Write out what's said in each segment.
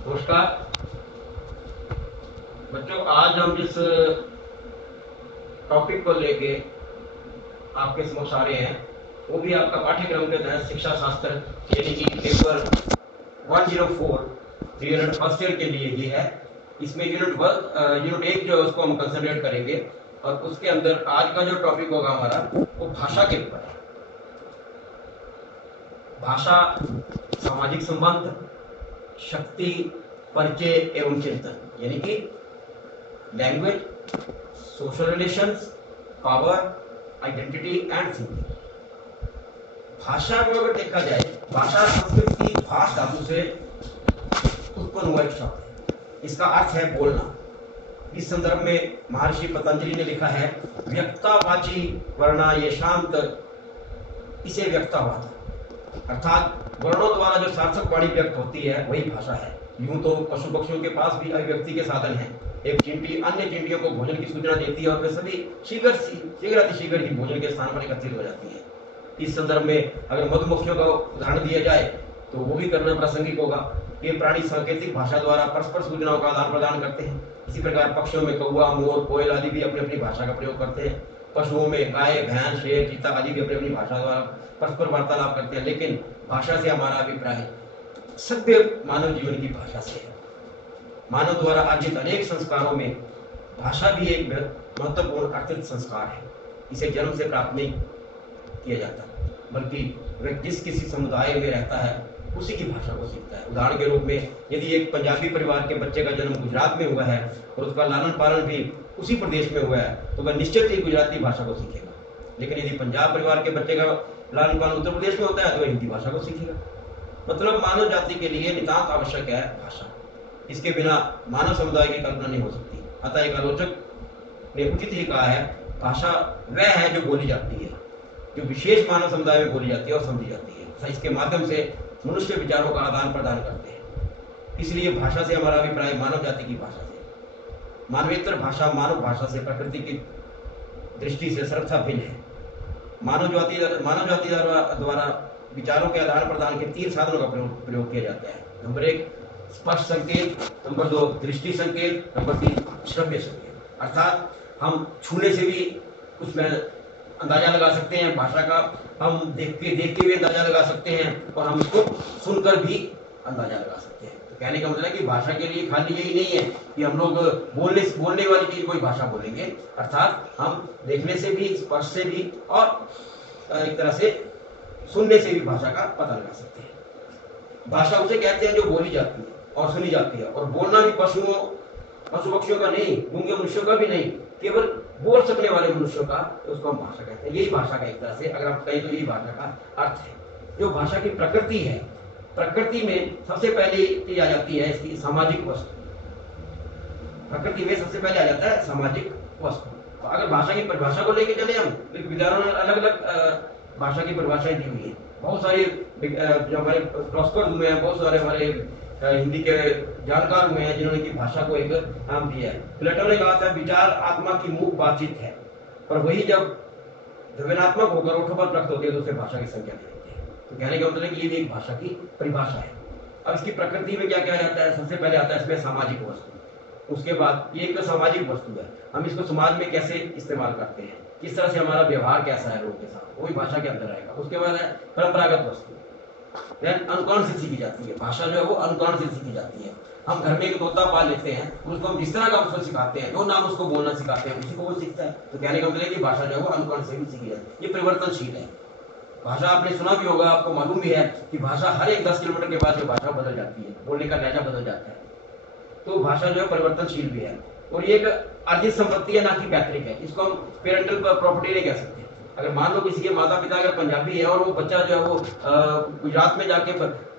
नमस्कार बच्चों, आज हम जिस टॉपिक को लेके आपके समक्ष आ रहे हैं वो भी आपका पाठ्यक्रम के तहत शिक्षा शास्त्र यानी कि पेपर 104 यूनिट फर्स्ट ईयर के लिए ही है। इसमें यूनिट एक जो है उसको हम कंसंट्रेट करेंगे और उसके अंदर आज का जो टॉपिक होगा हमारा वो भाषा के ऊपर है। भाषा, सामाजिक संबंध, शक्ति, परिचय एवं चिंतन यानी कि language, social relations, power, identity and thinking. भाषा को अगर देखा जाए, भाषा संस्कृत की भाष धातु से उत्पन्न हुआ एक शब्द है। इसका अर्थ है बोलना। इस संदर्भ में महर्षि पतंजलि ने लिखा है, व्यक्तावाची वर्णा ये शांत इसे व्यक्ता हुआ था। अर्थात वर्णों द्वारा जो सार्थक वाणी व्यक्त होती है वही भाषा है। यूं तो पशु पक्षियों के पास भी अभिव्यक्ति के साधन हैं। एक चींटी अन्य चींटियों को भोजन की सूचना देती है और वे सभी शीघ्र ही भोजन के स्थान पर एकत्रित हो जाती है। इस संदर्भ में अगर मधुमक्खियों का उदाहरण दिया जाए तो वो भी करना प्रासंगिक होगा। ये प्राणी सांकेतिक भाषा द्वारा परस्पर सूचनाओं का आदान प्रदान करते हैं। इसी प्रकार पक्षियों में कौवा, मोर, कोयल आदि भी अपनी अपनी भाषा का प्रयोग करते हैं। पशुओं में गाय, भैंस, शेर, चीता आदि भी अपनी अपनी भाषा द्वारा परस्पर वार्तालाप करते हैं। लेकिन भाषा से हमारा अभिप्राय सभ्य मानव जीवन की भाषा से है। मानव द्वारा अर्जित अनेक संस्कारों में भाषा भी एक महत्वपूर्ण अर्थित संस्कार है। इसे जन्म से प्राप्त नहीं किया जाता, बल्कि वह जिस किसी समुदाय में रहता है उसी की भाषा को सीखता है। उदाहरण के रूप में यदि एक पंजाबी परिवार के बच्चे का जन्म गुजरात में हुआ है और उसका लालन पालन भी उसी प्रदेश में हुआ है तो वह निश्चित ही गुजराती भाषा को सीखेगा। लेकिन यदि पंजाब परिवार के बच्चे का लालन पालन उत्तर प्रदेश में होता है तो वह हिंदी भाषा को सीखेगा। मतलब मानव जाति के लिए नितांत आवश्यक है भाषा। इसके बिना मानव समुदाय की कल्पना नहीं हो सकती। अतः एक आलोचक ने उचित ही कहा है, भाषा वह है जो बोली जाती है, जो विशेष मानव समुदाय में बोली जाती है और समझी जाती है। इसके माध्यम से मनुष्य विचारों का आदान प्रदान करते हैं। इसलिए भाषा से हमारा अभिप्राय मानव जाति की भाषा से। मानवेतर भाषा मानव भाषा से प्रकृति की दृष्टि से सर्वथा भिन्न है। मानव जाति द्वारा विचारों के आदान प्रदान के 3 साधनों का प्रयोग किया जाता है। नंबर 1 स्पर्श संकेत, नंबर 2 दृष्टि संकेत, नंबर 3 श्रव्य संकेत। अर्थात हम छूने से भी उसमें अंदाजा लगा सकते हैं भाषा का, हम देखते हुए अंदाजा लगा सकते हैं और हम उसको सुनकर भी अंदाजा लगा सकते हैं। तो कहने का मतलब है कि भाषा के लिए खाली यही नहीं है कि हम लोग बोलने वाली चीज कोई भाषा बोलेंगे। अर्थात हम देखने से भी, स्पर्श से भी और एक तरह से सुनने से भी भाषा का पता लगा सकते हैं। भाषा उसे कहते हैं जो बोली जाती है और सुनी जाती है। और बोलना भी पशु पक्षियों का नहीं, गूंगे मनुष्यों का भी नहीं, केवल बोल सकने वाले मनुष्यों का, तो उसको हम भाषा कहते हैं। यही भाषा का एक तरह से अगर आप कहें तो यही भाषा का अर्थ है। जो भाषा की प्रकृति है, प्रकृति में सबसे पहले चीज आ जाती है इसकी सामाजिक वस्तु। प्रकृति में सबसे पहले आ जाता है सामाजिक वस्तु। तो अगर भाषा की परिभाषा को लेके चले हम, विद्यालयों में अलग अलग भाषा की परिभाषाएं दी हुई है। बहुत सारे जो हमारे फिलोसफर हुए हैं, बहुत सारे हमारे हिंदी के जानकार हुए हैं जिन्होंने की भाषा को एक नाम दिया है। प्लेटो ने कहा था, विचार आत्मा की मूक बातचीत है, पर वही जब ध्वन्यात्मक होकर ओठों पर प्रकट होती है तो उसे भाषा की संज्ञा दी जाती है। तो कहने का मतलब है कि ये भी एक भाषा की परिभाषा है। अब इसकी प्रकृति में क्या क्या जाता है? सबसे पहले आता है इसमें सामाजिक वस्तु। उसके बाद ये एक सामाजिक वस्तु है, हम इसको समाज में कैसे इस्तेमाल करते हैं, किस तरह से हमारा व्यवहार कैसा है लोगों के साथ, वो भी भाषा के अंदर आएगा। उसके बाद है परंपरागत वस्तु, अनुकरण से सीखी जाती है। भाषा जो है वो अनुकरण से सीखी जाती है। हम घर में एक तोता पाल लेते हैं, उसको हम जिस तरह का उसको सिखाते हैं, जो नाम उसको बोलना सिखाते हैं उसी को वो सीखता है। तो कहने का मतलब है कि भाषा जो है वो अनुकरण से भी सीखी जाती है। ये परिवर्तनशील है। भाषा आपने सुना भी होगा, आपको मालूम भी है कि भाषा हर एक 10 किलोमीटर के बाद जो भाषा बदल जाती है, बोलने का लहजा बदल जाता है। तो भाषा जो है परिवर्तनशील भी है और ये एक अर्जित संपत्ति है, ना कि पैतृक है। इसको हम पेरेंटल प्रॉपर्टी नहीं कह सकते। अगर मान लो किसी के माता पिता अगर पंजाबी है और वो बच्चा जो है वो गुजरात में जाके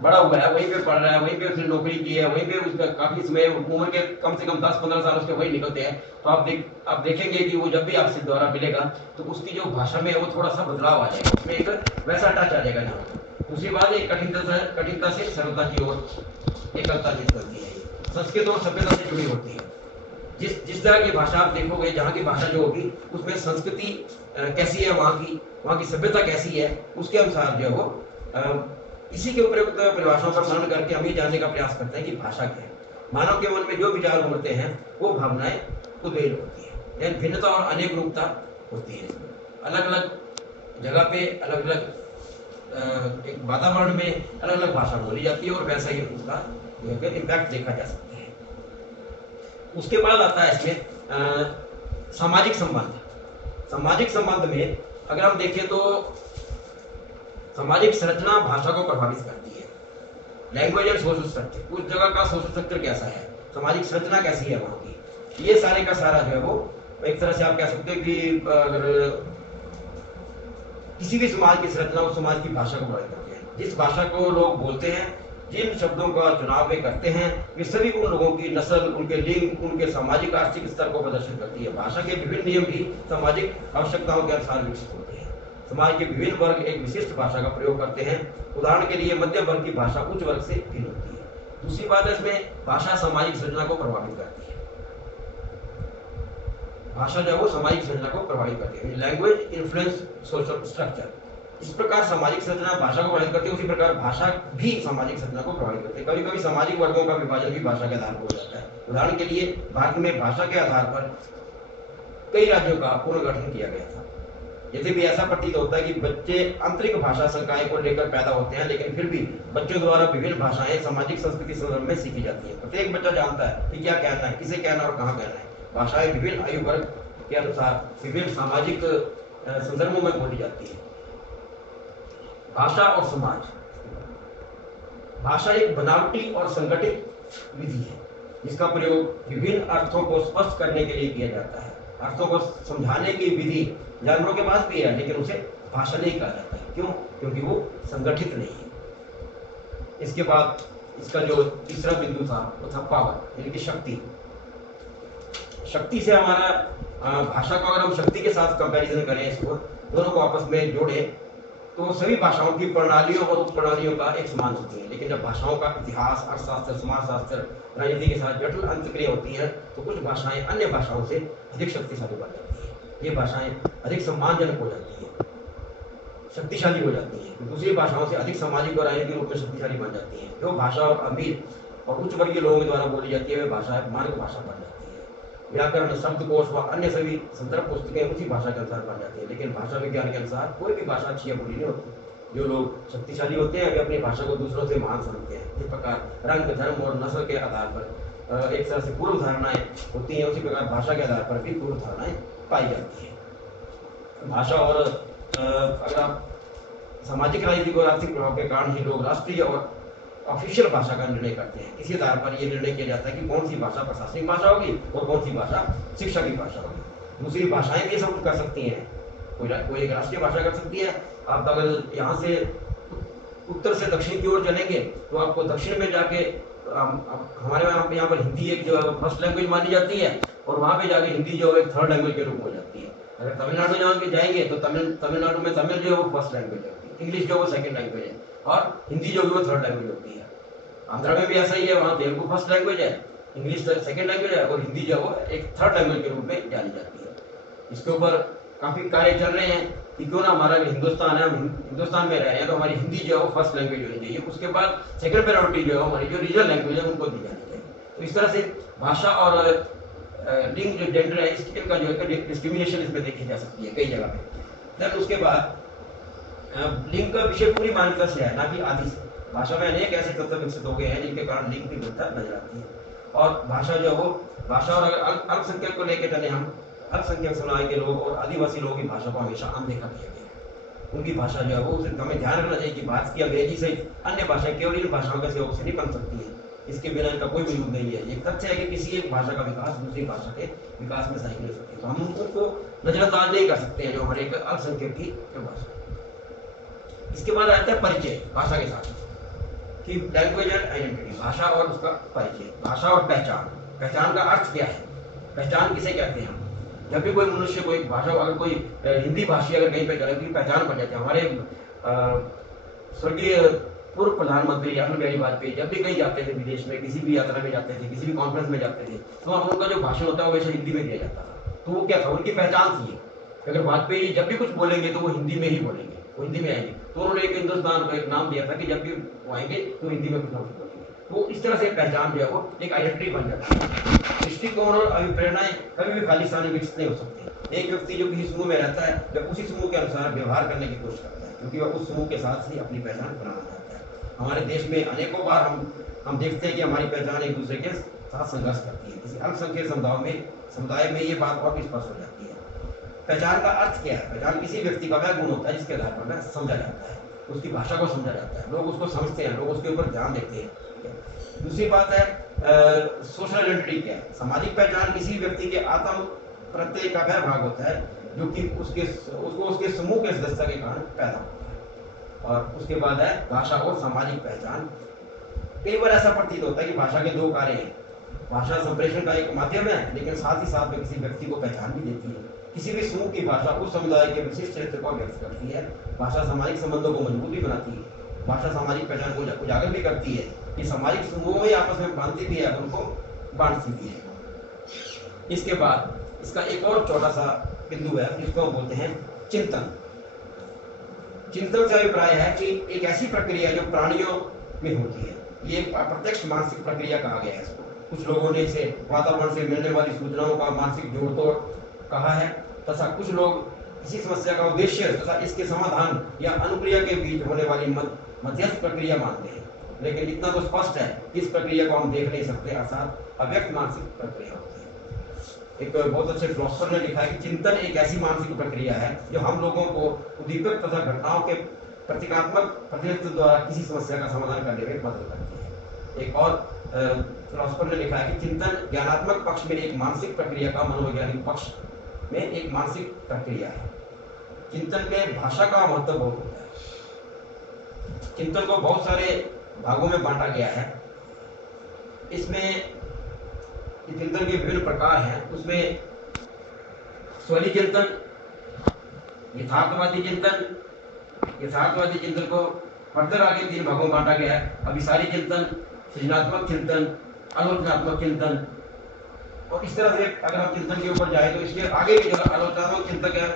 बड़ा हुआ है, वहीं पे पढ़ रहा है, वहीं पे उसने नौकरी की है, वहीं पे उसका काफी समय उम्र के कम से कम 10-15 साल उसके वही निकलते हैं, तो आप देखेंगे कि वो जब भी आपसे द्वारा मिलेगा तो उसकी जो भाषा में है वो थोड़ा सा बदलाव आ जाएगा, उसमें एक वैसा टच आ जाएगा यहाँ। दूसरी बात ये कठिनता से सरलता की ओर एकलता जिस करती है, संस्कृत और सभ्यता से जुड़ी होती है। जिस तरह की भाषा आप देखोगे, जहाँ की भाषा जो होगी उसमें संस्कृति कैसी है, वहाँ की सभ्यता कैसी है, उसके अनुसार जो है वो इसी के उपयुक्त परिभाषाओं का मनन करके हम ये जानने का प्रयास करते हैं कि भाषा क्या है। मानव के मन में जो विचार उमड़ते हैं वो भावनाएं उद्वेल होती है, लेकिन भिन्नता और अनेक रूपता होती है। अलग अलग जगह पे अलग अलग एक वातावरण में अलग अलग भाषा बोली जाती है और वैसा ही उसका इम्पैक्ट देखा जा सकता है। उसके बाद आता है इसमें सामाजिक संबंध। सामाजिक संबंध में अगर हम देखें तो सामाजिक संरचना भाषा को प्रभावित करती है। लैंग्वेज एंड सोशल स्ट्रक्चर, उस जगह का सोशल स्ट्रक्चर कैसा है, सामाजिक संरचना कैसी है वहाँ की, ये सारे का सारा जो है वो एक तरह से आप कह सकते हो कि अगर किसी भी समाज की संरचना उस समाज की भाषा को प्रभावित करती है। जिस भाषा को लोग बोलते हैं, जिन शब्दों का चुनाव वे करते हैं, वे सभी उन लोगों की नस्ल, उनके लिंग, उनके सामाजिक आर्थिक स्तर को प्रदर्शित करती है। भाषा के विभिन्न नियम भी सामाजिक आवश्यकताओं के अनुसार विकसित होते हैं। समाज के विभिन्न वर्ग एक विशिष्ट भाषा का प्रयोग करते हैं। उदाहरण के लिए मध्यम वर्ग की भाषा उच्च वर्ग से भिन्न होती है। दूसरी बात है इसमें भाषा सामाजिक संरचना को प्रभावित करती है। भाषा जो है वो सामाजिक संरचना को प्रभावित करती है। लैंग्वेज इन्फ्लुएंस सोशल स्ट्रक्चर, इस प्रकार सामाजिक संरचना भाषा को प्रभावित करती है, उसी प्रकार भाषा भी सामाजिक संरचना को प्रभावित करती है। कभी कभी सामाजिक वर्गों का विभाजन भी भाषा के आधार पर हो जाता है। उदाहरण के लिए भारत में भाषा के आधार पर कई राज्यों का पुनर्गठन किया गया था। यदि भी ऐसा प्रतीत होता है कि बच्चे आंतरिक भाषा संकाय को लेकर पैदा होते हैं, लेकिन फिर भी बच्चों द्वारा विभिन्न भाषाएं सामाजिक संस्कृति संदर्भ में सीखी जाती है। प्रत्येक बच्चा जानता है कि क्या कहना है, किसे कहना और कहाँ कहना है। भाषाएं विभिन्न आयु वर्ग के अनुसार विभिन्न सामाजिक संदर्भों में बोली जाती है। भाषा और समाज, भाषा एक बनावटी और संगठित विधि है जिसका प्रयोग विभिन्न अर्थों को स्पष्ट करने के लिए किया जाता है। अर्थों को समझाने की विधि जानवरों के पास भी है, लेकिन उसे भाषा नहीं कहा जाता है। क्यों? क्योंकि वो संगठित नहीं है। इसके बाद इसका जो तीसरा बिंदु था वो था पावर, यानी कि शक्ति। शक्ति से हमारा भाषा को अगर हम शक्ति के साथ कंपैरिजन करें, इसको दोनों को आपस में जोड़े, तो सभी भाषाओं की प्रणालियों और उपप्रणालियों का एक समान होती है। लेकिन जब भाषाओं का इतिहास, अर्थशास्त्र, समाजशास्त्र, राजनीति के साथ जटिल अंतक्रिया होती है, तो कुछ भाषाएं अन्य भाषाओं से अधिक शक्तिशाली बन जाती है। ये भाषाएं अधिक सम्मानजनक हो जाती है, शक्तिशाली हो जाती है। दूसरी भाषाओं से अधिक सामाजिक और राजनीतिक रूप में शक्तिशाली बन जाती है। जो भाषा और अमीर और उच्च वर्गीय लोगों के द्वारा बोली जाती है, वे भाषा मार्ग भाषा बन जाती है। व्याकरण, शब्दकोश व अन्य सभी संदर्भ पुस्तकें उसी भाषा के अनुसार बन जाती है। लेकिन भाषा विज्ञान के अनुसार कोई भी भाषा अच्छी या बुरी नहीं होती। जो लोग शक्तिशाली होते हैं वे अपनी भाषा को दूसरों से महान समझते हैं। इस प्रकार रंग, धर्म और नस्ल के आधार पर एक तरह से पूर्व धारणाएं होती हैं, उसी प्रकार भाषा के आधार पर भी पूर्व धारणाएं पाई जाती है। भाषा और अगर आप सामाजिक, राजनीतिक और आर्थिक प्रभाव के कारण ही लोग राष्ट्रीय और ऑफिशियल भाषा का निर्णय करते हैं। इसी आधार पर यह निर्णय किया जाता है कि कौन सी भाषा प्रशासनिक भाषा होगी और कौन सी भाषा शिक्षा की भाषा होगी। दूसरी भाषाएं भी सब कुछ कर सकती हैं। कोई एक राष्ट्रीय भाषा कर सकती है। आप अगर यहाँ से उत्तर से दक्षिण की ओर चलेंगे तो आपको दक्षिण में जाके हमारे यहाँ पर हिंदी एक जो फर्स्ट लैंग्वेज मानी जाती है, और वहाँ पे जाके हिंदी जो एक थर्ड लैंग्वेज के रूप में हो जाती है। अगर तमिलनाडु जाएंगे तो तमिलनाडु में तमिल जो है वो फर्स्ट लैंग्वेज होती है, इंग्लिश जो वो सेकंड लैंग्वेज है, और हिंदी जो है वो थर्ड लैंग्वेज होती है। आंध्रा में भी ऐसा ही है, वहाँ तेलुगु फर्स्ट लैंग्वेज है, इंग्लिश सेकंड लैंग्वेज है, और हिंदी जो है वो एक थर्ड लैंग्वेज के रूप में जानी जाती है। इसके ऊपर काफ़ी कार्य चल रहे हैं कि क्यों ना हमारा हिंदुस्तान है, हम हिंदुस्तान में रह रहे हैं, तो हमारी हिंदी जो है वो फर्स्ट लैंग्वेज होनी चाहिए। उसके बाद सेकंड प्रायोरिटी जो है हमारी जो रीजनल लैंग्वेज है उनको दी जानी चाहिए। तो इस तरह से भाषा और लिंग जो जेंडर है इसका जो है डिस्क्रिमिनेशन इसमें देखी जा सकती है कई जगह पे। देन उसके बाद लिंग का विषय पूरी मान्यता से है, ना कि आदि से। भाषा में अनेक ऐसे तत्व विकसित हो गए हैं जिनके कारण लिंग की भिन्नता नजर आती है। और भाषा जो है वो भाषा और अगर अल्पसंख्यक को लेकर चले हम, अल्पसंख्यक समुदाय के लोग और आदिवासी लोगों की भाषा को हमेशा अनदेखा किया गया है। उनकी भाषा जो है वो उसे हमें ध्यान रखना चाहिए कि भारत की अंग्रेजी से अन्य भाषाएं केवल इन भाषाओं के सहयोग से नहीं बन सकती है। इसके बिना इनका कोई वजूद नहीं है। ये तथ्य है कि किसी एक भाषा का विकास दूसरी भाषा के विकास में सहायक नहीं हो सकती। तो हम उनको नजरअंदाज नहीं कर सकते हैं जो हमारे एक अल्पसंख्यक की भाषा। इसके बाद आता है परिचय भाषा के साथ कि लैंग्वेज एंड आइडेंटिटी, भाषा और उसका परिचय। भाषा और पहचान, पहचान का अर्थ क्या है, पहचान किसे कहते हैं हम। जब भी कोई मनुष्य कोई भाषा, अगर कोई हिंदी भाषी अगर कहीं पे चले तो पहचान बन जाती है। हमारे स्वर्गीय पूर्व प्रधानमंत्री अटल बिहारी वाजपेयी जब भी कहीं जाते थे विदेश में, किसी भी यात्रा में जाते थे, किसी भी कॉन्फ्रेंस में जाते थे, तो वहाँ उनका जो भाषण होता है वो वैसे हिंदी में दिया जाता था। तो वो क्या था, उनकी पहचान थी। अगर वाजपेयी जब भी कुछ बोलेंगे तो वो हिंदी में ही बोलेंगे, वो हिंदी में आएंगे। तो उन्होंने एक हिंदुस्तान को एक नाम दिया था कि जब भी वो आएंगे तो हिंदी में कुछ ना कुछ बोलेंगे। तो इस तरह से पहचान जो है वो एक आइडेंटिटी बन जाती है। दृष्टिकोण और अभिप्रेरणाएं कभी भी खालिस्तानी मिक्स नहीं हो सकती। एक व्यक्ति जो किसी समूह में रहता है वह उसी समूह के अनुसार व्यवहार करने की कोशिश करता है, क्योंकि वह उस समूह के साथ ही अपनी पहचान बनाना चाहता है। हमारे देश में अनेकों बार हम देखते हैं कि हमारी पहचान एक दूसरे के साथ संघर्ष करती है। किसी अल्पसंख्यक समुदाय में ये बात और भी स्पष्ट हो जाती है। पहचान का अर्थ क्या है? पहचान किसी व्यक्ति का वह गुण होता है जिसके आधार पर वह समझा जाता है, उसकी भाषा को समझा जाता है, लोग उसको समझते हैं, लोग उसके ऊपर ध्यान देते हैं। दूसरी बात है सोशल आइडेंटिटी क्या है? सामाजिक पहचान किसी व्यक्ति के आत्म प्रत्यय का वह भाग होता है जो कि उसके समूह के सदस्यता के कारण पैदा होता है। और उसके बाद है भाषा और सामाजिक पहचान। कई बार ऐसा प्रतीत होता है कि भाषा के दो कार्य हैं। भाषा संप्रेषण का एक माध्यम है, लेकिन साथ ही साथ में किसी व्यक्ति को पहचान भी देती है। किसी भी समूह की भाषा उस समुदाय के विशिष्ट चरित्र को व्यक्त करती है। भाषा सामाजिक संबंधों को मजबूत भी बनाती है। भाषा सामाजिक पहचान को उजागर भी करती है। ये सामाजिक समूहों में आपस में बांधती भी है, उनको बांटती भी है। इसके बाद इसका एक और छोटा सा बिंदु है जिसको हम बोलते हैं चिंतन। चिंतन का अभिप्राय है कि एक ऐसी प्रक्रिया जो प्राणियों में होती है। ये प्रत्यक्ष मानसिक प्रक्रिया कहा गया है इसको। कुछ लोगों ने इसे वातावरण से मिलने वाली सूचनाओं का मानसिक जोड़ तोड़ कहा है, तथा कुछ लोग किसी समस्या का उद्देश्य तथा इसके समाधान या अनुक्रिया के बीच होने वाली मध्यस्थ प्रक्रिया मानते हैं। लेकिन इतना तो स्पष्ट है कि इस प्रक्रिया को हम देख नहीं सकते, अर्थात अव्यक्त मानसिक प्रक्रिया होती है। एक बहुत अच्छे फिलोसफर ने लिखा है कि चिंतन एक ऐसी मानसिक प्रक्रिया है जो हम लोगों को उद्दीपक तथा घटनाओं के प्रतीकात्मक प्रतिनिधित्व द्वारा किसी समस्या का समाधान करने में मदद करती है। एक और फिलोसफर ने लिखा है कि चिंतन ज्ञानात्मक पक्ष में एक मानसिक प्रक्रिया का मनोवैज्ञानिक पक्ष में एक मानसिक प्रक्रिया है। चिंतन में भाषा का महत्व बहुत होता है। चिंतन को बहुत सारे भागों में बांटा गया है। इसमें चिंतन के विभिन्न प्रकार हैं। उसमें स्वलीय चिंतन, यथार्थवादी चिंतन को फर्दर आगे 3 भागों में बांटा गया है। अभिसारी चिंतन, सृजनात्मक चिंतन, आलोचनात्मक चिंतन। और इस तरह से अगर हम चिंतन के ऊपर जाए तो इसके आगे भी जो आलोचनात्मक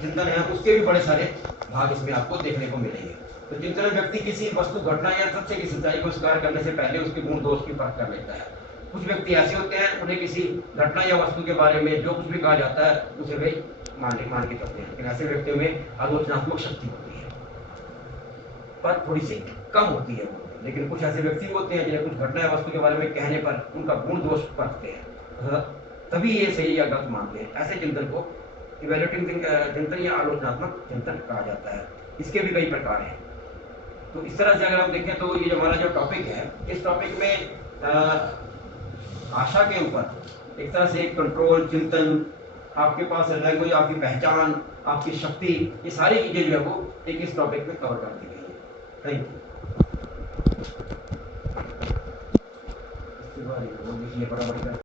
चिंतन है उसके भी बड़े सारे भाग इसमें आपको देखने को मिलेंगे। तो चिंतन व्यक्ति किसी वस्तु, घटना या तथ्य की सच्चाई को स्वीकार करने से पहले उसके गुण दोष की परख कर लेता है। कुछ व्यक्ति ऐसे होते हैं, उन्हें किसी घटना या वस्तु के बारे में जो कुछ भी कहा जाता है उसे वे मान के करते हैं। लेकिन ऐसे व्यक्तियों में आलोचनात्मक शक्ति होती है, पर थोड़ी सी कम होती है। लेकिन कुछ ऐसे व्यक्ति होते हैं जिन्हें कुछ घटना या वस्तु के बारे में कहने पर उनका गुण दोष परखते हैं, तभी ये सही या गलत मानते हैं। ऐसे चिंतन को इवैल्यूएटिंग चिंतन या आलोचनात्मक चिंतन कहा जाता है। इसके भी कई प्रकार हैं। तो इस तरह से अगर हम देखें तो ये हमारा जो टॉपिक है, इस टॉपिक में भाषा के ऊपर एक तरह से एक कंट्रोल, चिंतन, आपके पास लैंग्वेज, आपकी पहचान, आपकी शक्ति, ये सारी चीजें जो है वो एक इस टॉपिक में कवर कर दी गई है। Thank you.